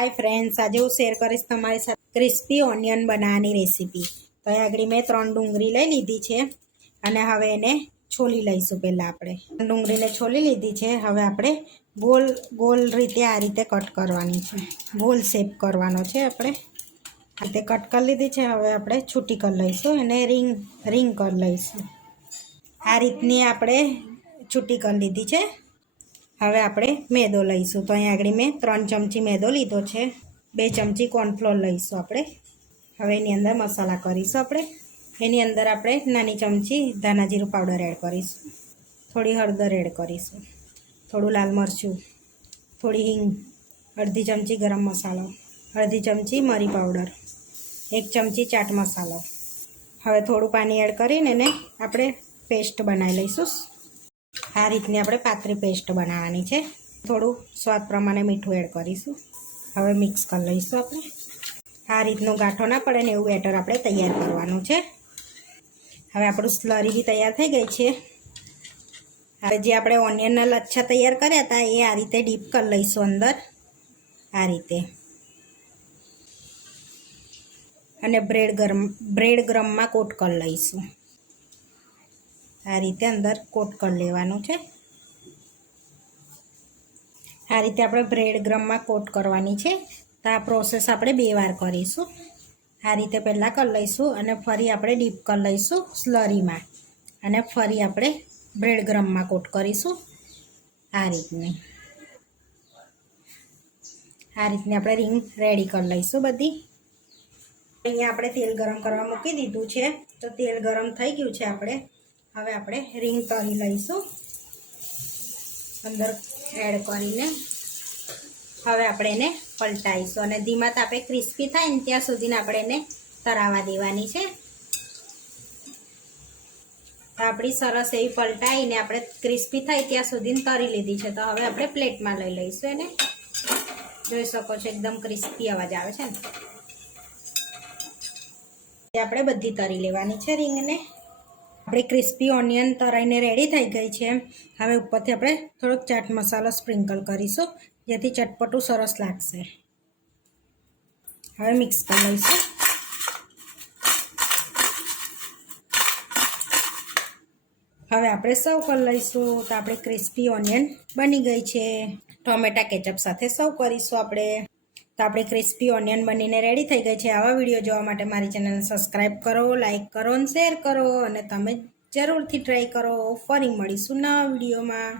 Hi friends આજે હું share કરીશ તમારી સાથે ક્રિસ્પી ઓનિયન બનાવવાની રેસીપી તો આગળ મેં ત્રણ ડુંગળી લઈ લીધી છે અને હવે એને છોલી લઈશું પહેલાં આપણે. ડુંગળીને છોલી લીધી છે. હવે આપણે ગોલ ગોલ રીતે આ રીતે કટ કરવાની છે. ગોલ શેપ કરવાનો છે આપણે. આ રીતે કટ કરી લીધી છે. હવે આપણે છૂટી કરી લઈશું અને રિંગ રિંગ કરી લઈશું. આ રીતની આપણે છૂટી કરી લીધી છે. હવે આપણે મેદો લઈશું. તો અહીં આગળ મેં ત્રણ ચમચી મેદો લીધો છે. બે ચમચી કોર્નફ્લોર લઈશું આપણે. હવે એની અંદર મસાલા કરીશું આપણે. એની અંદર આપણે નાની ચમચી ધાણા જીરું પાવડર એડ કરીશું. થોડી હળદર એડ કરીશું. થોડું લાલ મરચું. થોડી હિંગ. અડધી ચમચી ગરમ મસાલો. અડધી ચમચી મરી પાવડર. એક ચમચી ચાટ મસાલો. હવે થોડું પાણી એડ કરીને એને આપણે પેસ્ટ બનાવી લઈશું. આ રીતની આપણે પાતળી પેસ્ટ બનાવવાની છે. થોડું સ્વાદ પ્રમાણે મીઠું એડ કરીશું. હવે મિક્સ કરી લઈશું આપણે. આ રીતનો ગાંઠો ના પડે ને એવું બેટર આપણે તૈયાર કરવાનું છે. હવે આપણું સ્લરી બી તૈયાર થઈ ગઈ છે. હવે જે આપણે ઓનિયનના લચ્છા તૈયાર કર્યા હતા, એ આ રીતે ડીપ કરી લઈશું અંદર. આ રીતે. અને બ્રેડ ગરમ બ્રેડ ગરમમાં કોટ કરી લઈશું. આ રીતે અંદર કોટ કરી લેવાનું છે. આ રીતે આપણે બ્રેડ ગ્રમમાં કોટ કરવાની છે. તો આ પ્રોસેસ આપણે બે વાર કરીશું. આ રીતે પહેલાં કરી લઈશું અને ફરી આપણે ડીપ કરી લઈશું સ્લરીમાં. અને ફરી આપણે બ્રેડ ગ્રમમાં કોટ કરીશું આ રીતની. આ રીતની આપણે રિંગ રેડી કરી લઈશું બધી. અહીંયા આપણે તેલ ગરમ કરવા મૂકી દીધું છે. તો તેલ ગરમ થઈ ગયું છે આપણે. હવે આપણે રિંગ તળી લઈશું. અંદર એડ કરીને. હવે આપણે એને પલટાવીશું અને ધીમા તાપે ક્રિસ્પી થાય ને ત્યાં સુધીને આપણે એને તરાવા દેવાની છે. આપણી સરસ એવી પલટાઈને આપણે ક્રિસ્પી થાય ત્યાં સુધી તરી લીધી છે. તો હવે આપણે પ્લેટમાં લઈ લઈશું એને. જોઈ શકો છો એકદમ ક્રિસ્પી અવાજ આવે છે ને. આપણે બધી તરી લેવાની છે રીંગને આપણી ક્રિસ્પી ઓનિયન તરાઈને રેડી થઈ ગઈ છે. હવે ઉપરથી આપણે થોડોક ચાટ મસાલો સ્પ્રિંકલ કરીશું, જેથી ચટપટું સરસ લાગશે. હવે મિક્સ કરી લઈશું. હવે આપણે સર્વ કરી લઈશું, તો આપણે ક્રિસ્પી ઓનિયન બની ગઈ છે. ટોમેટા કેચઅપ સાથે સર્વ કરીશું આપણે. તો આપણે ક્રિસ્પી ઓનિયન બનીને રેડી થઈ ગઈ છે. આવા વીડિયો જોવા માટે મારી ચેનલને સબસ્ક્રાઈબ કરો લાઇક કરો અને શેર કરો અને તમે જરૂરથી ટ્રાય કરો. ફરી મળીશું નવા વિડીયોમાં